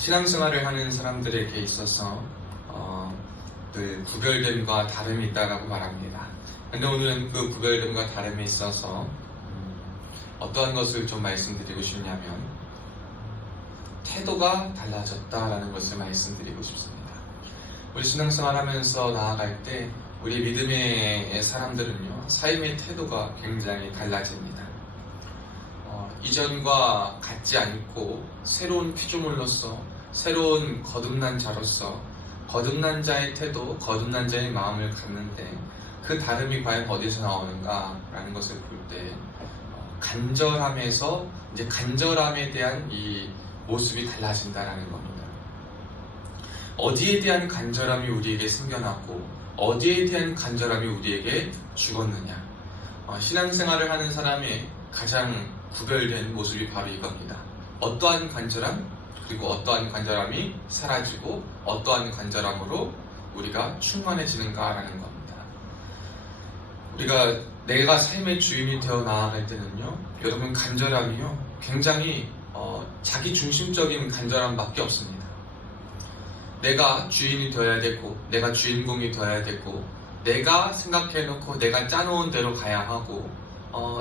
신앙생활을 하는 사람들에게 있어서 늘 구별됨과 다름이 있다고 말합니다. 근데 오늘은 그 구별됨과 다름에 있어서 어떠한 것을 좀 말씀드리고 싶냐면 태도가 달라졌다라는 것을 말씀드리고 싶습니다. 우리 신앙생활 하면서 나아갈 때 우리 믿음의 사람들은요, 삶의 태도가 굉장히 달라집니다. 이전과 같지 않고 새로운 피조물로서, 새로운 거듭난 자로서 거듭난 자의 태도, 거듭난 자의 마음을 갖는데 그 다름이 과연 어디서 나오는가라는 것을 볼 때 간절함에서 이제 간절함에 대한 이 모습이 달라진다라는 겁니다. 어디에 대한 간절함이 우리에게 생겨났고 어디에 대한 간절함이 우리에게 죽었느냐. 신앙생활을 하는 사람의 가장 구별된 모습이 바로 이겁니다. 어떠한 간절함, 그리고 어떠한 간절함이 사라지고 어떠한 간절함으로 우리가 충만해지는가라는 겁니다. 우리가 내가 삶의 주인이 되어 나아갈 때는요, 여러분 간절함이요 굉장히 자기 중심적인 간절함밖에 없습니다. 내가 주인이 되어야 되고, 내가 주인공이 되어야 되고, 내가 생각해놓고 내가 짜놓은 대로 가야 하고,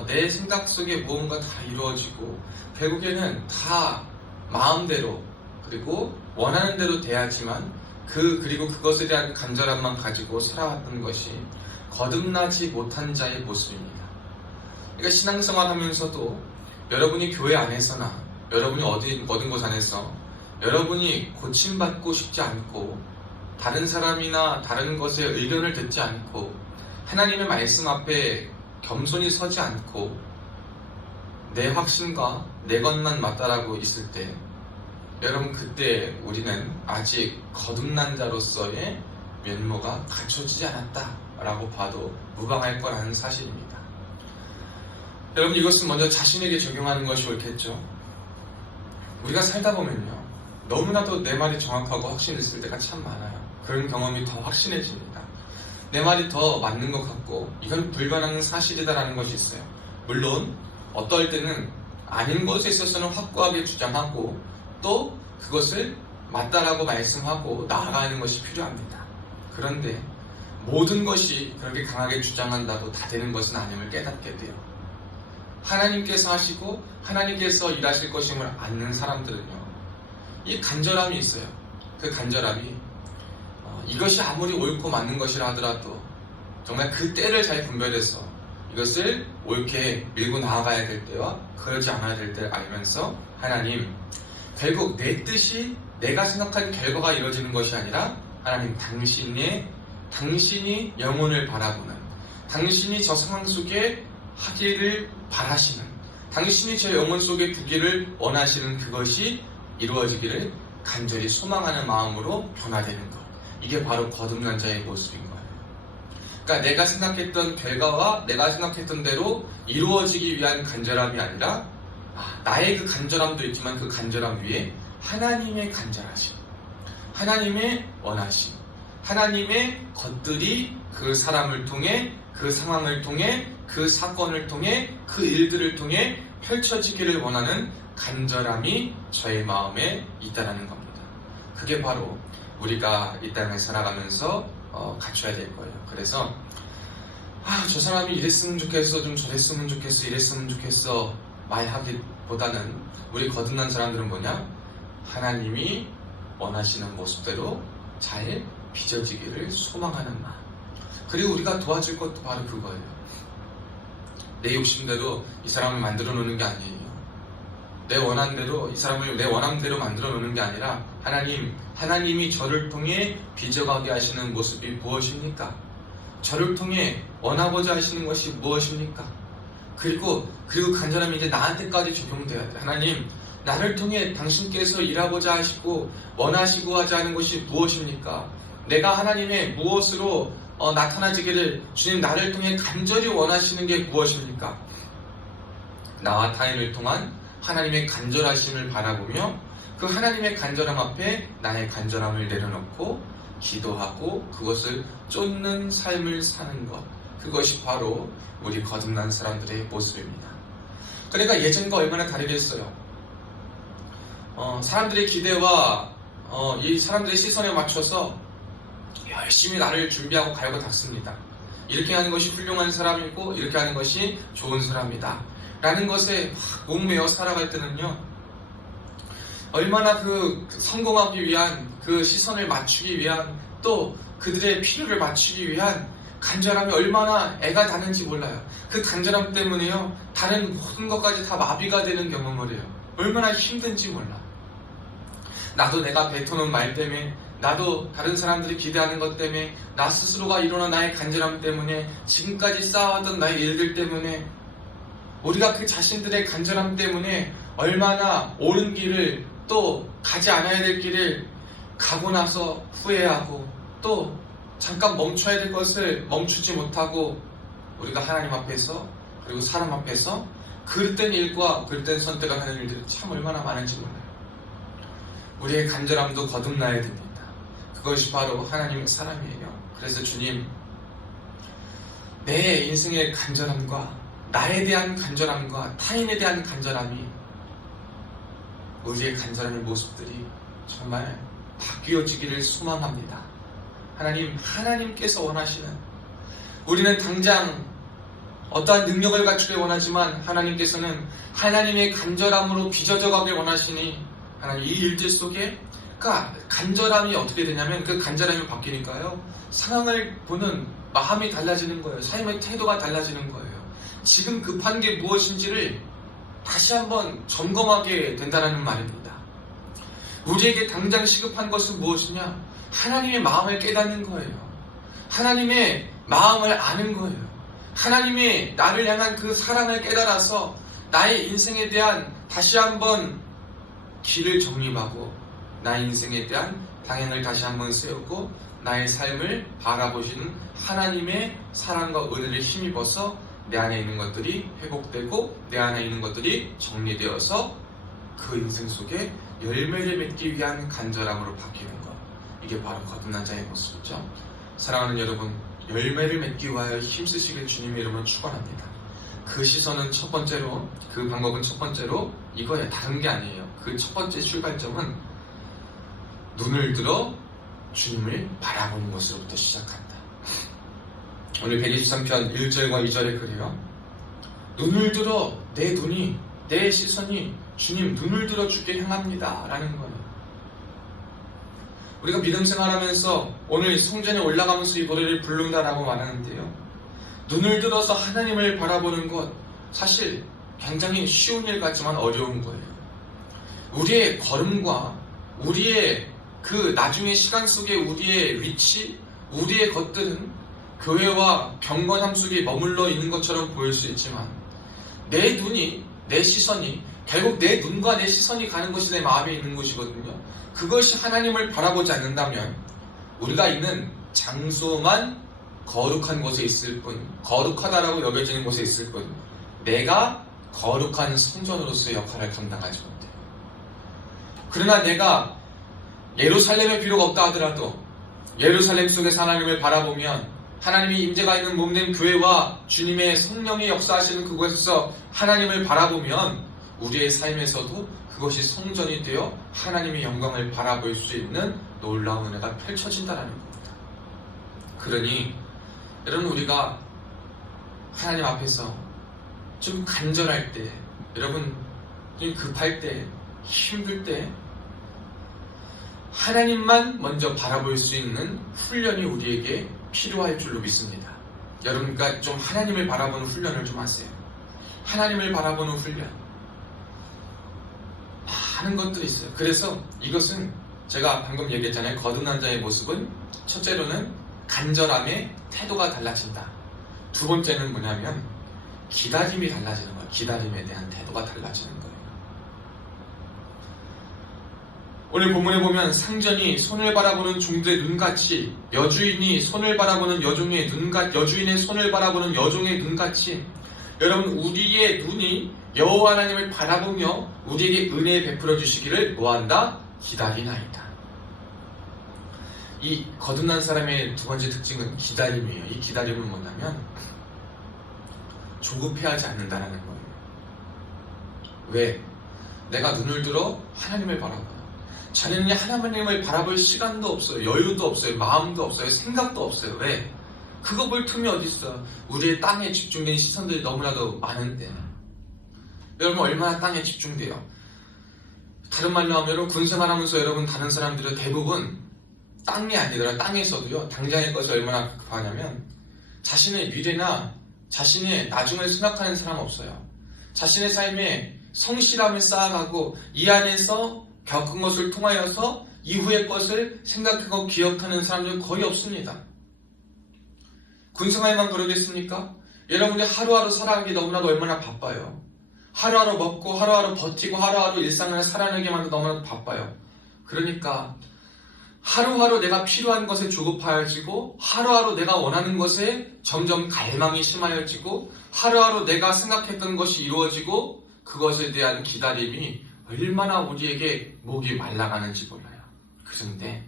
내 생각 속에 무언가 다 이루어지고 결국에는 다 마음대로 그리고 원하는 대로 돼야지만 그리고 그것에 대한 간절함만 가지고 살아왔던 것이 거듭나지 못한 자의 모습입니다. 그러니까 신앙생활 하면서도 여러분이 교회 안에서나 여러분이 어딘 곳 안에서 여러분이 고침받고 싶지 않고 다른 사람이나 다른 것에 의견을 듣지 않고 하나님의 말씀 앞에 겸손히 서지 않고 내 확신과 내 것만 맞다라고 있을 때 여러분 그때 우리는 아직 거듭난 자로서의 면모가 갖춰지지 않았다라고 봐도 무방할 거라는 사실입니다. 여러분 이것은 먼저 자신에게 적용하는 것이 옳겠죠. 우리가 살다 보면요 너무나도 내 말이 정확하고 확신했을 때가 참 많아요. 그런 경험이 더 확신해집니다. 내 말이 더 맞는 것 같고 이건 불변하는 사실이다라는 것이 있어요. 물론 어떨 때는 아닌 것에 있어서는 확고하게 주장하고 또 그것을 맞다라고 말씀하고 나아가는 것이 필요합니다. 그런데 모든 것이 그렇게 강하게 주장한다고 다 되는 것은 아님을 깨닫게 돼요. 하나님께서 하시고 하나님께서 일하실 것임을 아는 사람들은요 이 간절함이 있어요. 그 간절함이 이것이 아무리 옳고 맞는 것이라 하더라도 정말 그 때를 잘 분별해서 이것을 옳게 밀고 나아가야 될 때와 그러지 않아야 될 때를 알면서 하나님 결국 내 뜻이 내가 생각한 결과가 이루어지는 것이 아니라 하나님 당신이 영혼을 바라보는 당신이 저 상황 속에 하기를 바라시는 당신이 저 영혼 속에 두기를 원하시는 그것이 이루어지기를 간절히 소망하는 마음으로 변화되는 것. 이게 바로 거듭난 자의 모습인 거예요. 그러니까 내가 생각했던 결과와 내가 생각했던 대로 이루어지기 위한 간절함이 아니라 나의 그 간절함도 있지만 그 간절함 위에 하나님의 간절하심, 하나님의 원하심, 하나님의 것들이 그 사람을 통해 그 상황을 통해 그 사건을 통해 그 일들을 통해 펼쳐지기를 원하는 간절함이 저의 마음에 있다라는 겁니다. 그게 바로 우리가 이 땅을 살아가면서 갖춰야 될 거예요. 그래서 저 사람이 이랬으면 좋겠어, 좀 저랬으면 좋겠어, 이랬으면 좋겠어 말하기보다는 우리 거듭난 사람들은 뭐냐? 하나님이 원하시는 모습대로 잘 빚어지기를 소망하는 마음. 그리고 우리가 도와줄 것도 바로 그거예요. 내 욕심대로 이 사람을 만들어 놓는 게 아니에요. 내 원한대로 이 사람을 내 원함대로 만들어 놓는 게 아니라 하나님이 저를 통해 빚어가게 하시는 모습이 무엇입니까? 저를 통해 원하고자 하시는 것이 무엇입니까? 그리고 간절함이 이제 나한테까지 적용돼야 돼. 하나님, 나를 통해 당신께서 일하고자 하시고 원하시고자 하는 것이 무엇입니까? 내가 하나님의 무엇으로 나타나지기를 주님 나를 통해 간절히 원하시는 게 무엇입니까? 나와 타인을 통한 하나님의 간절하심을 바라보며 그 하나님의 간절함 앞에 나의 간절함을 내려놓고 기도하고 그것을 쫓는 삶을 사는 것, 그것이 바로 우리 거듭난 사람들의 모습입니다. 그러니까 예전과 얼마나 다르겠어요. 사람들의 기대와 이 사람들의 시선에 맞춰서 열심히 나를 준비하고 갈고 닦습니다. 이렇게 하는 것이 훌륭한 사람이고 이렇게 하는 것이 좋은 사람이다 라는 것에 막 목매어 살아갈 때는요, 얼마나 그 성공하기 위한 그 시선을 맞추기 위한, 또 그들의 필요를 맞추기 위한 간절함이 얼마나 애가 다는지 몰라요. 그 간절함 때문에요, 다른 모든 것까지 다 마비가 되는 경험을 해요. 얼마나 힘든지 몰라. 나도 내가 뱉어놓은 말 때문에, 나도 다른 사람들이 기대하는 것 때문에, 나 스스로가 이루는 나의 간절함 때문에, 지금까지 쌓아왔던 나의 일들 때문에, 우리가 그 자신들의 간절함 때문에 얼마나 옳은 길을, 또 가지 않아야 될 길을 가고 나서 후회하고, 또 잠깐 멈춰야 될 것을 멈추지 못하고, 우리가 하나님 앞에서 그리고 사람 앞에서 그릇된 일과 그릇된 선택을 하는 일들이 참 얼마나 많은지 몰라요. 우리의 간절함도 거듭나야 됩니다. 그것이 바로 하나님의 사랑이에요. 그래서 주님, 내 인생의 간절함과 나에 대한 간절함과 타인에 대한 간절함이, 우리의 간절함의 모습들이 정말 바뀌어지기를 소망합니다. 하나님께서 원하시는, 우리는 당장 어떠한 능력을 갖추길 원하지만 하나님께서는 하나님의 간절함으로 빚어져 가길 원하시니, 하나님 이 일들 속에 그 간절함이 어떻게 되냐면, 그 간절함이 바뀌니까요, 상황을 보는 마음이 달라지는 거예요. 삶의 태도가 달라지는 거예요. 지금 급한 게 무엇인지를 다시 한번 점검하게 된다는 말입니다. 우리에게 당장 시급한 것은 무엇이냐? 하나님의 마음을 깨닫는 거예요. 하나님의 마음을 아는 거예요. 하나님의 나를 향한 그 사랑을 깨달아서 나의 인생에 대한 다시 한번 길을 정립하고, 나의 인생에 대한 방향을 다시 한번 세우고, 나의 삶을 바라보시는 하나님의 사랑과 은혜를 힘입어서 내 안에 있는 것들이 회복되고, 내 안에 있는 것들이 정리되어서 그 인생 속에 열매를 맺기 위한 간절함으로 바뀌는 것, 이게 바로 거듭난 자의 모습이죠. 사랑하는 여러분, 열매를 맺기 위하여 힘쓰시길 주님의 이름으로 축원합니다. 그 시선은 첫 번째로, 그 방법은 첫 번째로 이거예요. 다른 게 아니에요. 그 첫 번째 출발점은 눈을 들어 주님을 바라보는 것으로부터 시작한다. 오늘 123편 1절과 2절에 그래요. 눈을 들어, 내 눈이, 내 시선이 주님 눈을 들어 주께 향합니다 라는 거예요. 우리가 믿음 생활하면서 오늘 성전에 올라가면서 이 노래를 부른다라고 말하는데요, 눈을 들어서 하나님을 바라보는 것, 사실 굉장히 쉬운 일 같지만 어려운 거예요. 우리의 걸음과 우리의 그 나중의 시간 속에 우리의 위치, 우리의 것들은 교회와 경건함 속에 머물러 있는 것처럼 보일 수 있지만, 내 눈이, 내 시선이, 결국 내 눈과 내 시선이 가는 것이 내 마음에 있는 것이거든요. 그것이 하나님을 바라보지 않는다면 우리가 있는 장소만 거룩한 곳에 있을 뿐, 거룩하다라고 여겨지는 곳에 있을 뿐, 내가 거룩한 성전으로서의 역할을 감당하지 못해요. 그러나 내가 예루살렘에 비록 없다 하더라도 예루살렘 속에서 하나님을 바라보면, 하나님이 임재가 있는 몸된 교회와 주님의 성령이 역사하시는 그곳에서 하나님을 바라보면, 우리의 삶에서도 그것이 성전이 되어 하나님의 영광을 바라볼 수 있는 놀라운 은혜가 펼쳐진다는 겁니다. 그러니 여러분, 우리가 하나님 앞에서 좀 간절할 때, 여러분 급할 때, 힘들 때 하나님만 먼저 바라볼 수 있는 훈련이 우리에게 필요할 줄로 믿습니다. 여러분과 좀 하나님을 바라보는 훈련을 좀 하세요. 하나님을 바라보는 훈련, 많은 것들이 있어요. 그래서 이것은 제가 방금 얘기했잖아요. 거듭난 자의 모습은 첫째로는 간절함의 태도가 달라진다. 두 번째는 뭐냐면 기다림이 달라지는 거예요. 기다림에 대한 태도가 달라지는 거예요. 오늘 본문에 보면 상전이 손을 바라보는 종들의 눈같이, 여주인이 손을 바라보는 여종의 눈같이, 여주인의 손을 바라보는 여종의 눈같이, 여러분 우리의 눈이 여호와 하나님을 바라보며 우리에게 은혜 베풀어 주시기를 뭐한다? 기다리나이다. 이 거듭난 사람의 두 번째 특징은 기다림이에요. 이 기다림은 뭐냐면 조급해하지 않는다는 거예요. 왜? 내가 눈을 들어 하나님을 바라봐요. 자녀는 하나님을 바라볼 시간도 없어요. 여유도 없어요. 마음도 없어요. 생각도 없어요. 왜? 그거 볼 틈이 어디 있어요? 우리의 땅에 집중된 시선들이 너무나도 많은데. 여러분 얼마나 땅에 집중돼요? 다른 말로 하면 여러분 군생활하면서 여러분 다른 사람들은 대부분 땅이 아니더라 땅에서도요 당장의 것을 얼마나 급하냐면 자신의 미래나 자신의 나중을 생각하는 사람 없어요. 자신의 삶에 성실함을 쌓아가고 이 안에서 겪은 것을 통하여서 이후의 것을 생각하고 기억하는 사람들은 거의 없습니다. 군생활만 그러겠습니까? 여러분이 하루하루 살아가기 너무나도 얼마나 바빠요. 하루하루 먹고 하루하루 버티고 하루하루 일상을 살아내기만 해도 너무나도 바빠요. 그러니까 하루하루 내가 필요한 것에 조급하여지고 하루하루 내가 원하는 것에 점점 갈망이 심하여지고 하루하루 내가 생각했던 것이 이루어지고 그것에 대한 기다림이 얼마나 우리에게 목이 말라가는지 몰라요. 그런데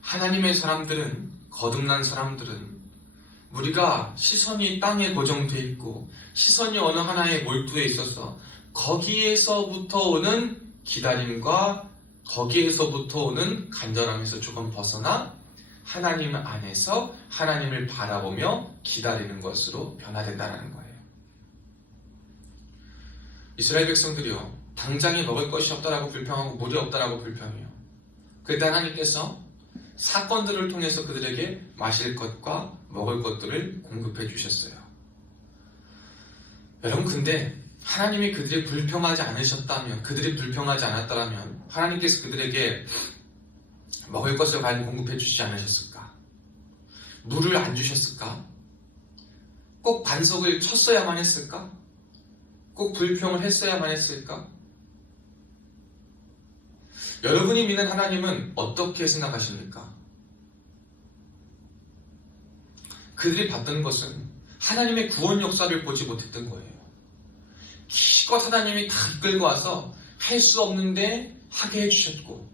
하나님의 사람들은 거듭난 사람들은 우리가 시선이 땅에 고정되어 있고 시선이 어느 하나에 몰두해 있어서 거기에서부터 오는 기다림과 거기에서부터 오는 간절함에서 조금 벗어나 하나님 안에서 하나님을 바라보며 기다리는 것으로 변화된다는 거예요. 이스라엘 백성들이요 당장에 먹을 것이 없다라고 불평하고 물이 없다라고 불평해요. 그때 하나님께서 사건들을 통해서 그들에게 마실 것과 먹을 것들을 공급해 주셨어요. 여러분 근데 하나님이 그들이 불평하지 않으셨다면 그들이 불평하지 않았다면 하나님께서 그들에게 먹을 것을 과연 공급해 주시지 않으셨을까? 물을 안 주셨을까? 꼭 반석을 쳤어야만 했을까? 꼭 불평을 했어야만 했을까? 여러분이 믿는 하나님은 어떻게 생각하십니까? 그들이 봤던 것은 하나님의 구원 역사를 보지 못했던 거예요. 기껏 하나님이 다 이끌고 와서 할 수 없는데 하게 해주셨고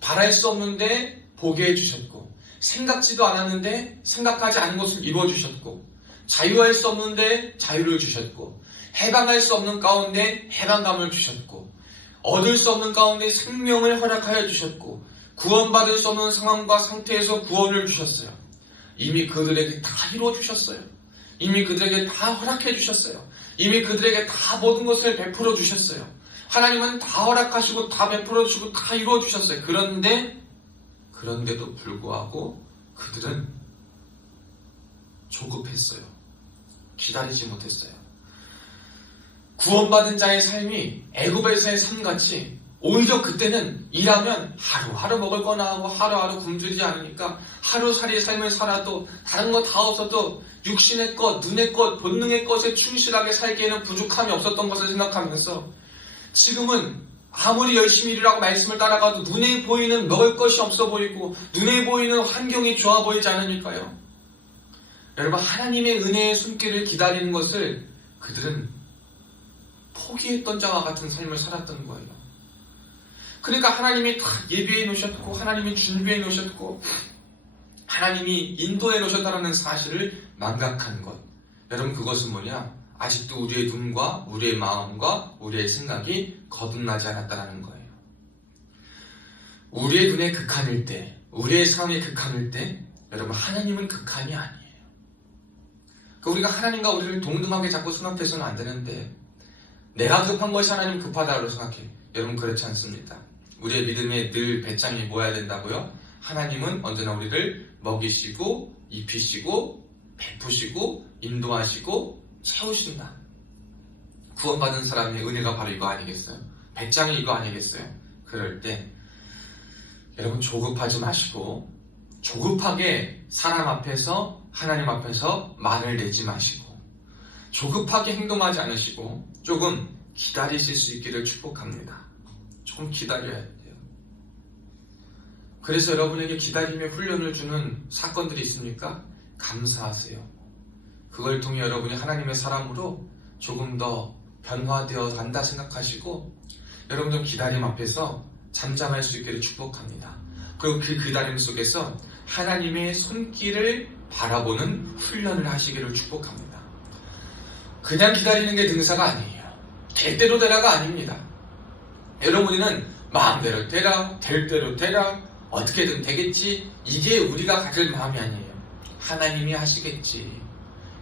바랄 수 없는데 보게 해주셨고 생각지도 않았는데 생각하지 않은 것을 이루어주셨고 자유할 수 없는데 자유를 주셨고 해방할 수 없는 가운데 해방감을 주셨고 얻을 수 없는 가운데 생명을 허락하여 주셨고 구원받을 수 없는 상황과 상태에서 구원을 주셨어요. 이미 그들에게 다 이루어 주셨어요. 이미 그들에게 다 허락해 주셨어요. 이미 그들에게 다 모든 것을 베풀어 주셨어요. 하나님은 다 허락하시고 다 베풀어 주시고 다 이루어 주셨어요. 그런데도 불구하고 그들은 조급했어요. 기다리지 못했어요. 구원받은 자의 삶이 애굽에서의 삶같이 오히려 그때는 일하면 하루하루 먹을 거 나오고 하루하루 굶주리지 않으니까 하루살이 삶을 살아도 다른 거 다 없어도 육신의 것, 눈의 것, 본능의 것에 충실하게 살기에는 부족함이 없었던 것을 생각하면서 지금은 아무리 열심히 일하고 말씀을 따라가도 눈에 보이는 먹을 것이 없어 보이고 눈에 보이는 환경이 좋아 보이지 않으니까요. 여러분 하나님의 은혜의 손길을 기다리는 것을 그들은 포기했던 자와 같은 삶을 살았던 거예요. 그러니까 하나님이 다 예비해 놓으셨고 하나님이 준비해 놓으셨고 하나님이 인도해 놓으셨다는 사실을 망각한 것. 여러분 그것은 뭐냐? 아직도 우리의 눈과 우리의 마음과 우리의 생각이 거듭나지 않았다는 거예요. 우리의 눈에 극한일 때, 우리의 삶이 극한일 때 여러분 하나님은 극한이 아니에요. 그러니까 우리가 하나님과 우리를 동등하게 자꾸 생각해서는 안 되는데 내가 급한 것이 하나님 급하다고 생각해. 여러분 그렇지 않습니다. 우리의 믿음에 늘 배짱이 모여야 된다고요. 하나님은 언제나 우리를 먹이시고 입히시고 베푸시고 인도하시고 채우신다. 구원받은 사람의 은혜가 바로 이거 아니겠어요? 배짱이 이거 아니겠어요? 그럴 때 여러분 조급하지 마시고 조급하게 사람 앞에서 하나님 앞에서 말을 내지 마시고 조급하게 행동하지 않으시고 조금 기다리실 수 있기를 축복합니다. 조금 기다려야 돼요. 그래서 여러분에게 기다림의 훈련을 주는 사건들이 있습니까? 감사하세요. 그걸 통해 여러분이 하나님의 사람으로 조금 더 변화되어 간다 생각하시고 여러분 좀 기다림 앞에서 잠잠할 수 있기를 축복합니다. 그리고 그 기다림 속에서 하나님의 손길을 바라보는 훈련을 하시기를 축복합니다. 그냥 기다리는 게 능사가 아니에요. 될 대로 되라가 아닙니다. 여러분, 우리는 마음대로 되라, 될 대로 되라, 어떻게든 되겠지, 이게 우리가 가질 마음이 아니에요. 하나님이 하시겠지,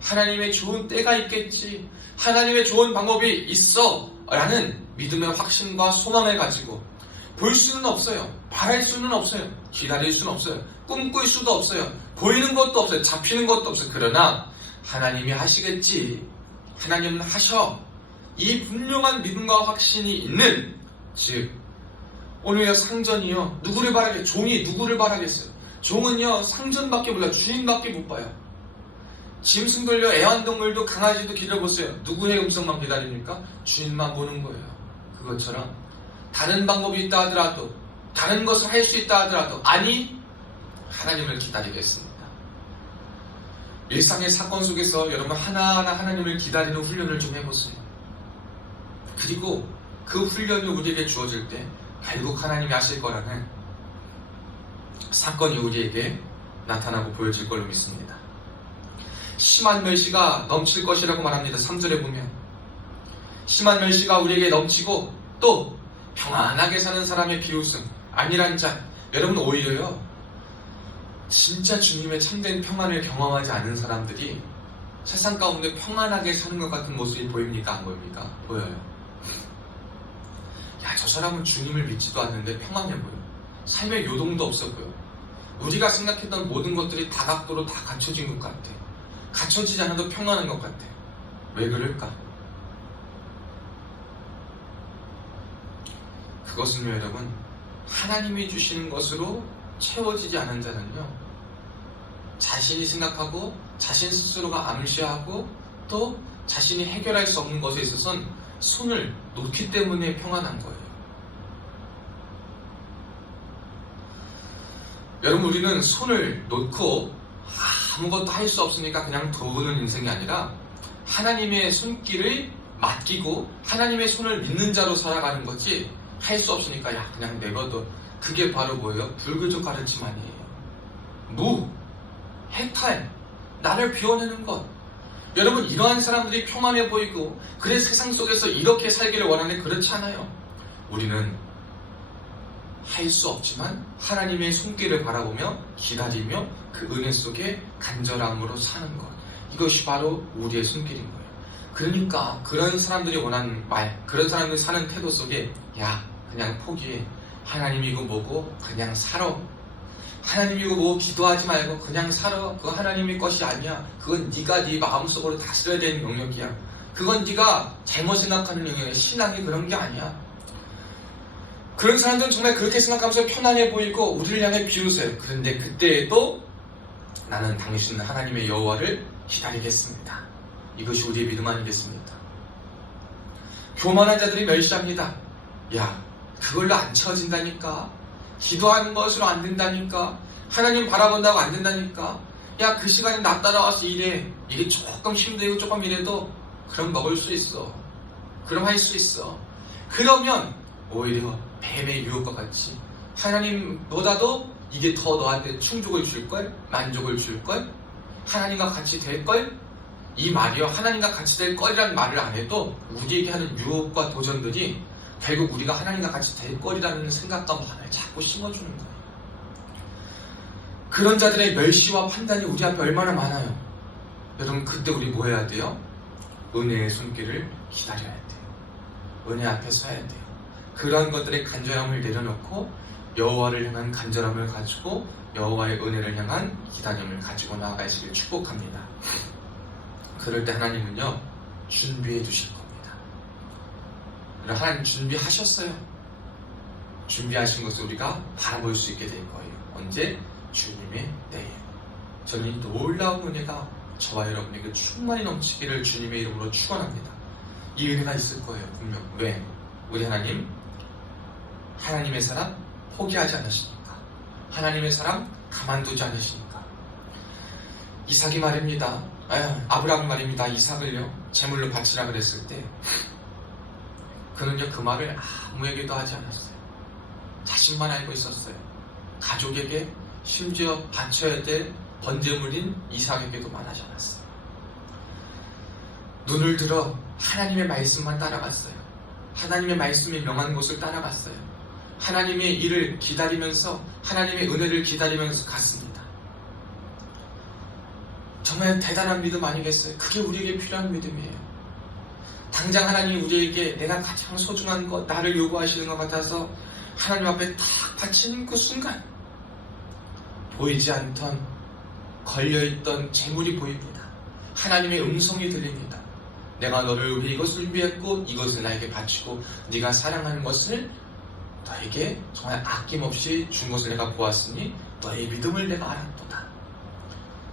하나님의 좋은 때가 있겠지, 하나님의 좋은 방법이 있어 라는 믿음의 확신과 소망을 가지고 볼 수는 없어요, 바랄 수는 없어요, 기다릴 수는 없어요, 꿈꿀 수도 없어요, 보이는 것도 없어요, 잡히는 것도 없어요. 그러나 하나님이 하시겠지, 하나님은 하셔, 이 분명한 믿음과 확신이 있는, 즉 오늘의 상전이요, 누구를 바라겠어요? 종이 누구를 바라겠어요? 종은요, 상전밖에 몰라, 주인밖에 못 봐요. 짐승들요, 애완동물도 강아지도 기다려보세요. 누구의 음성만 기다립니까? 주인만 보는 거예요. 그것처럼 다른 방법이 있다 하더라도, 다른 것을 할 수 있다 하더라도, 아니, 하나님을 기다리겠습니다. 일상의 사건 속에서 여러분 하나하나 하나님을 기다리는 훈련을 좀 해보세요. 그리고 그 훈련이 우리에게 주어질 때 결국 하나님이 하실 거라는 사건이 우리에게 나타나고 보여질 걸로 믿습니다. 심한 멸시가 넘칠 것이라고 말합니다. 3절에 보면 심한 멸시가 우리에게 넘치고 또 평안하게 사는 사람의 비웃음 아니란 자. 여러분, 오히려요, 진짜 주님의 참된 평안을 경험하지 않은 사람들이 세상 가운데 평안하게 사는 것 같은 모습이 보입니까? 안 보입니까? 보여요. 야, 저 사람은 주님을 믿지도 않는데 평안해 보여. 삶에 요동도 없어 보여. 우리가 생각했던 모든 것들이 다각도로 다 갖춰진 것 같아. 갖춰지지 않아도 평안한 것 같아. 왜 그럴까? 그것은요, 여러분, 하나님이 주시는 것으로 채워지지 않은 자는요, 자신이 생각하고 자신 스스로가 암시하고 또 자신이 해결할 수 없는 것에 있어서는 손을 놓기 때문에 평안한 거예요. 여러분, 우리는 손을 놓고 아무것도 할 수 없으니까 그냥 도우는 인생이 아니라 하나님의 손길을 맡기고 하나님의 손을 믿는 자로 살아가는 거지, 할 수 없으니까 야 그냥 내버려. 그게 바로 뭐예요? 불교적 가르침 아니에요. 해탈, 나를 비워내는 것. 여러분, 이러한 사람들이 평안해 보이고 그래 세상 속에서 이렇게 살기를 원하는데 그렇지 않아요. 우리는 할 수 없지만 하나님의 손길을 바라보며 기다리며 그 은혜 속에 간절함으로 사는 것, 이것이 바로 우리의 손길인 거예요. 그러니까 그런 사람들이 원하는 말, 그런 사람들이 사는 태도 속에 야 그냥 포기해, 하나님이고 뭐고 그냥 살아, 하나님이고 뭐 기도하지 말고 그냥 살아, 그거 하나님의 것이 아니야, 그건 네가 네 마음속으로 다스려야 되는 영역이야, 그건 네가 잘못 생각하는 영역이야, 신앙이 그런 게 아니야. 그런 사람들은 정말 그렇게 생각하면서 편안해 보이고 우리를 향해 비웃어요. 그런데 그때에도 나는 당신 하나님의 여호와를 기다리겠습니다. 이것이 우리의 믿음 아니겠습니까? 교만한 자들이 멸시합니다. 야, 그걸로 안 채워진다니까, 기도하는 것으로 안 된다니까, 하나님 바라본다고 안 된다니까, 야 그 시간에 나 따라와서 일해, 이게 조금 힘들고 조금 이래도 그럼 먹을 수 있어, 그럼 할 수 있어. 그러면 오히려 뱀의 유혹과 같이 하나님보다도 이게 더 너한테 충족을 줄걸, 만족을 줄걸, 하나님과 같이 될걸, 이 말이요, 하나님과 같이 될 거리라는 말을 안 해도 우리에게 하는 유혹과 도전들이 결국 우리가 하나님과 같이 될 거리라는 생각과 마음을 자꾸 심어주는 거예요. 그런 자들의 멸시와 판단이 우리 앞에 얼마나 많아요. 여러분, 그때 우리 뭐 해야 돼요? 은혜의 손길을 기다려야 돼요. 은혜 앞에 서야 돼요. 그런 것들의 간절함을 내려놓고 여호와를 향한 간절함을 가지고 여호와의 은혜를 향한 기다림을 가지고 나아가시길 축복합니다. 그럴 때 하나님은요, 준비해 주실 겁니다. 하나님 준비하셨어요. 준비하신 것을 우리가 바라볼 수 있게 될 거예요. 언제? 주님의 때에. 저는 이 놀라운 은혜가 저와 여러분에게 충만히 넘치기를 주님의 이름으로 축원합니다. 이 은혜가 있을 거예요, 분명. 왜? 우리 하나님, 하나님의 사람 포기하지 않으시니까, 하나님의 사람 가만두지 않으시니까. 이삭이 말입니다. 아브라함이 말입니다. 이삭을요 제물로 바치라 그랬을 때 그는요 그 말을 아무에게도 하지 않았어요. 자신만 알고 있었어요. 가족에게, 심지어 바쳐야 될 번제물인 이삭에게도 말하지 않았어요. 눈을 들어 하나님의 말씀만 따라갔어요. 하나님의 말씀이 명한 곳을 따라갔어요. 하나님의 일을 기다리면서 하나님의 은혜를 기다리면서 갔습니다. 정말 대단한 믿음 아니겠어요? 그게 우리에게 필요한 믿음이에요. 당장 하나님이 우리에게 내가 가장 소중한 것, 나를 요구하시는 것 같아서 하나님 앞에 탁 바치는 그 순간 보이지 않던 걸려있던 재물이 보입니다. 하나님의 음성이 들립니다. 내가 너를 위해 이것을 준비했고 이것을 나에게 바치고 네가 사랑하는 것을 너에게 정말 아낌없이 준 것을 내가 보았으니 너의 믿음을 내가 알았도다.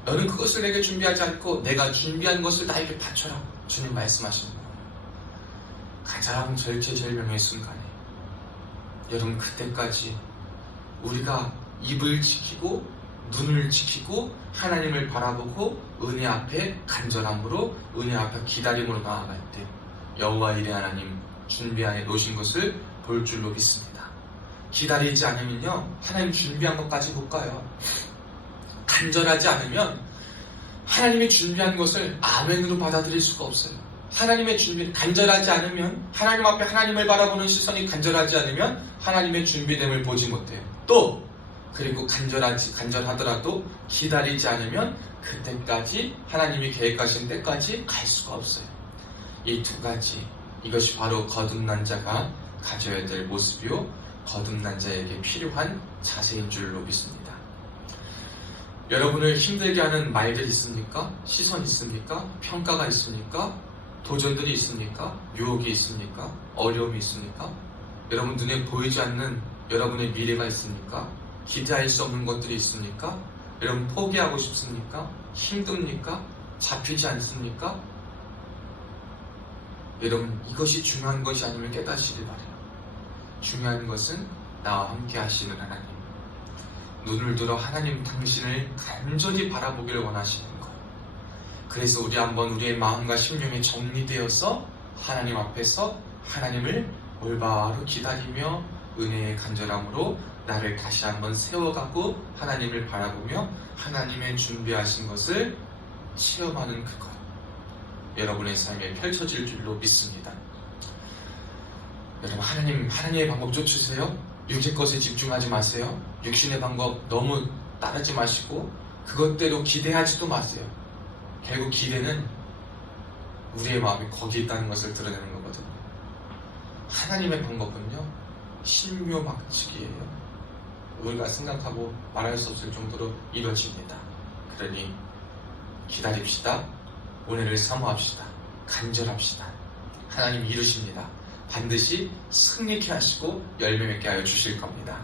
너는 그것을 내게 준비하지 않고 내가 준비한 것을 나에게 바쳐라. 주님 말씀하시는 거예요. 가장 절체절명의 순간에 여러분 그때까지 우리가 입을 지키고 눈을 지키고 하나님을 바라보고 은혜 앞에 간절함으로 은혜 앞에 기다림으로 나아갈 때 여호와 이레 하나님 준비하여 놓으신 것을 볼 줄로 믿습니다. 기다리지 않으면요 하나님 준비한 것까지 못 가요. 간절하지 않으면 하나님이 준비한 것을 아멘으로 받아들일 수가 없어요. 하나님의 준비, 간절하지 않으면 하나님 앞에 하나님을 바라보는 시선이 간절하지 않으면 하나님의 준비됨을 보지 못해요. 또 그리고 간절하더라도 기다리지 않으면 그때까지 하나님이 계획하신 때까지 갈 수가 없어요. 이 두 가지, 이것이 바로 거듭난 자가 가져야 될 모습이요 거듭난 자에게 필요한 자세인 줄로 믿습니다. 여러분을 힘들게 하는 말들이 있습니까? 시선이 있습니까? 평가가 있습니까? 도전들이 있습니까? 유혹이 있습니까? 어려움이 있습니까? 여러분 눈에 보이지 않는 여러분의 미래가 있습니까? 기대할 수 없는 것들이 있습니까? 여러분 포기하고 싶습니까? 힘듭니까? 잡히지 않습니까? 여러분 이것이 중요한 것이 아니면 깨닫시길 바라요. 중요한 것은 나와 함께 하시는 하나님, 눈을 들어 하나님 당신을 간절히 바라보기를 원하시는 것. 그래서 우리 한번 우리의 마음과 심령이 정리되어서 하나님 앞에서 하나님을 올바로 기다리며 은혜의 간절함으로 나를 다시 한번 세워가고 하나님을 바라보며 하나님의 준비하신 것을 체험하는 그것, 여러분의 삶에 펼쳐질 줄로 믿습니다. 여러분 하나님의 방법 쫓으세요. 육의 것에 집중하지 마세요. 육신의 방법 너무 따르지 마시고 그것대로 기대하지도 마세요. 결국 기대는 우리의 마음이 거기 있다는 것을 드러내는 거거든요. 하나님의 방법은요 신묘막측이에요. 우리가 생각하고 말할 수 없을 정도로 이루어집니다. 그러니 기다립시다. 은혜를 사모합시다. 간절합시다. 하나님 이루십니다. 반드시 승리케 하시고 열매 맺게 하여 주실 겁니다.